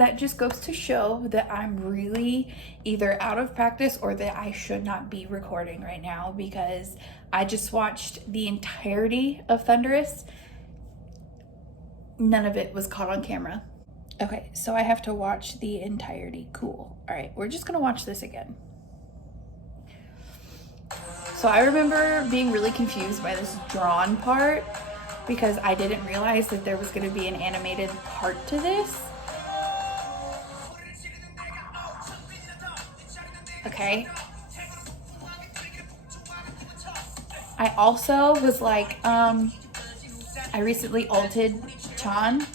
that just goes to show that I'm really either out of practice or that I should not be recording right now, because I just watched the entirety of Thunderous. None of it was caught on camera. Okay, so I have to watch the entirety. Cool. All right, we're just gonna watch this again. So I remember being really confused by this drawn part because I didn't realize that there was gonna be an animated part to this. Okay. I also was like, I recently ulted Chan,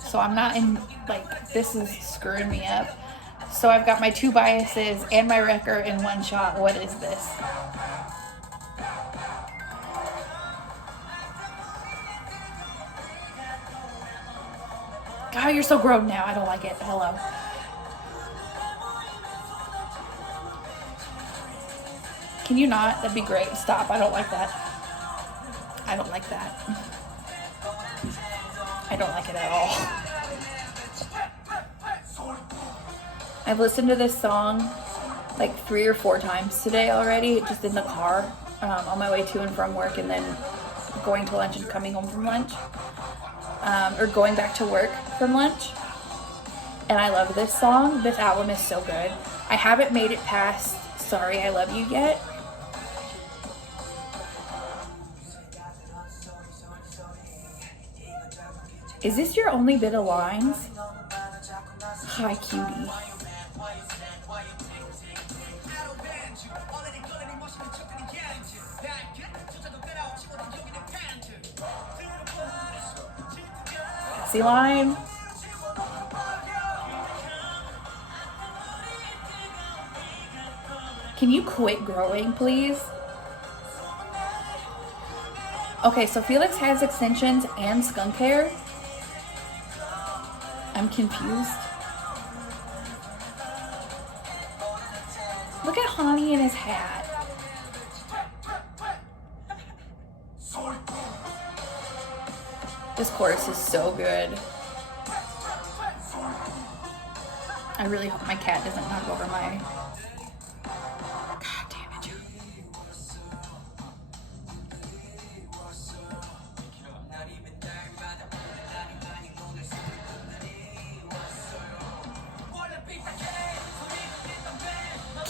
so I'm not in, like, this is screwing me up. So I've got my 2 biases and my wrecker in one shot. What is this? God, you're so grown now. I don't like it. Hello. Can you not? That'd be great. Stop. I don't like that. I don't like that. I don't like it at all. I've listened to this song like 3 or 4 times today already, just in the car, on my way to and from work, and then going to lunch and coming home from lunch, or going back to work from lunch. And I love this song. This album is so good. I haven't made it past Sorry I Love You yet. Is this your only bit of lines? Hi, cutie. See line? Can you quit growing, please? Okay, so Felix has extensions and skunk hair. I'm confused. Look at Hani in his hat. This chorus is so good. I really hope my cat doesn't knock over my... God damn it.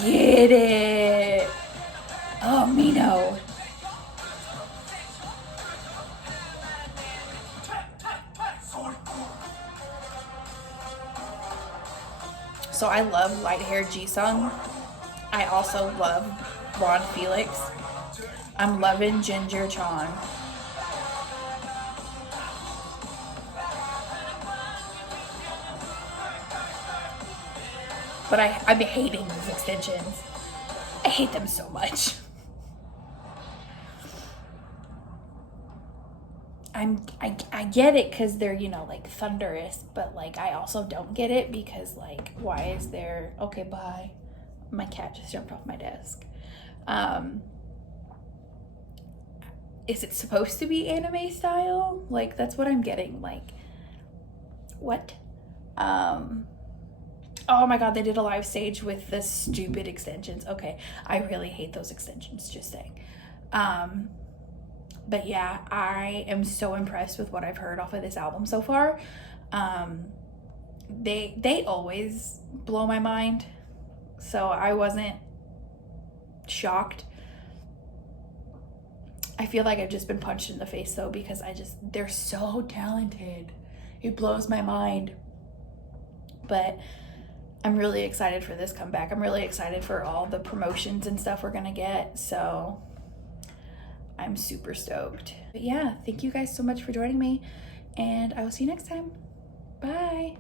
Get it. Oh, Mino. So I love light-haired Jisung. I also love blonde Felix. I'm loving Ginger Chan. But I'm hating these extensions. I hate them so much. I get it because they're, you know, like Thunderous, but like I also don't get it because like why is there... Okay, bye. My cat just jumped off my desk. Is it supposed to be anime style? Like that's what I'm getting. Like what? Oh my god, they did a live stage with the stupid extensions. Okay, I really hate those extensions, just saying. But yeah, I am so impressed with what I've heard off of this album so far. They always blow my mind, so I wasn't shocked. I feel like I've just been punched in the face though, because they're so talented. It blows my mind. But I'm really excited for this comeback. I'm really excited for all the promotions and stuff we're gonna get, so I'm super stoked. But yeah, thank you guys so much for joining me, and I will see you next time. Bye.